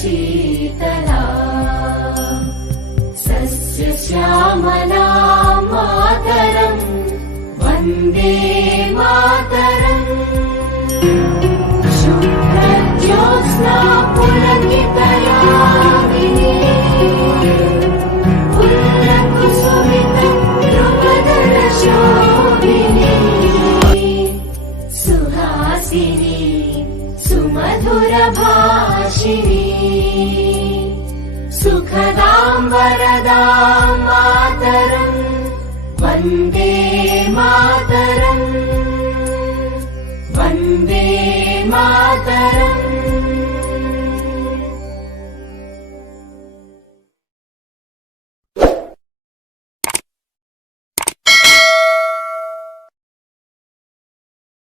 Sheetla सस्यश्यामला Mataram Vande Mataram शुभ्रज्योत्स्ना पुलकितयामिनी पुल्लकुसुमितद्रुमदलशोभिनी Suhasini सुमधुरभाषिणी सुखदां वरदां Mataram Vande Mataram Vande Mataram.